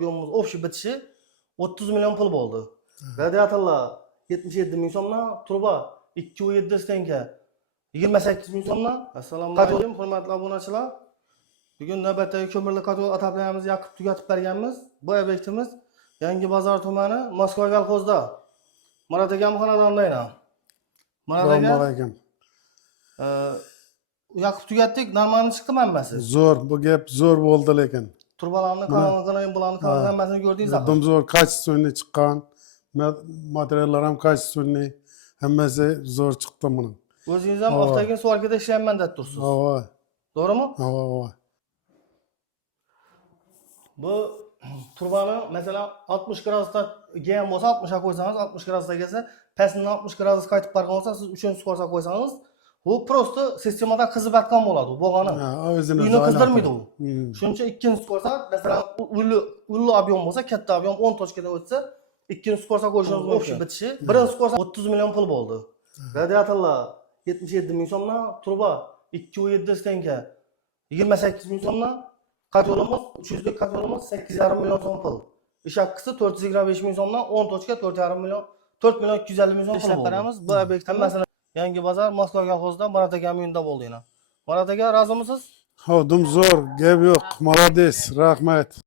Yolumuz ofşi bitishi 30 milyon pul bo'ldi. Radiatorlar 77 ming so'mdan, turba 2,7 stenka 28 ming so'mdan. Assalomu alaykum, hurmatli obunachilar. Bugun navbatdagi ko'mirli kotol otaplarimizni yoqib tugatib berganmiz. Bu obyektimiz Yangi Bozor tumani Moskva kolxozida. Murat akam xonadondayman. Murat aka. Assalomu alaykum. Yoqib tugatdik, normalni chiqdi manbasi. Zo'r, bu gap zo'r bo'ldi lekin. Turbalarni, kanallarni, bularni hammasini ko'rdingiz. Dum zo'r kачественный chiqqan. Materiallar ham kачественный. Hammasi zo'r chiqdi buning. O'zingiz ham avtogen suvarkada ishlayman deb tursiz. Avoy. To'g'rimi? Avoy. Bu turbani mesela 60 gradusda gelgan bo'lsa 60 ga qo'ysangiz, 60 gradusda kelsa, pastdan 60 gradus qaytib borgan bo'lsa, siz 3-chi skorsa qo'ysangiz, bu prosta sistemada qizib yotgan bo'ladi, bo'lgani. O'zini uyni qizdirmaydi u. Shuncha 2-chi skorsa, mesela ullu ob'yom bo'lsa, katta ob'yom 10 tochkadan o'tsa, 2-chi skorsa qo'yishingiz mumkin. Bitishi 1-chi skorsa 30 milyon pul bo'ldi. Radiatorlar 77 ming so'mdan, turba 2,7 stenka 28 ming so'mdan. Katolumuz 300'lük katolumuz 8,5 milyon so'm pul. İş hakkısı 425 ming so'mdan 10 tochka 4,5 milyon 4 milyon 250 ming so'm pul beramiz. Bu obyektimiz mesela Yangi Bozor Moskva kolxozida Murat aka uyida bo'ldi yana. Murat aka rozimisiz? Dum zo'r, gap yo'q. Молодец, rahmat.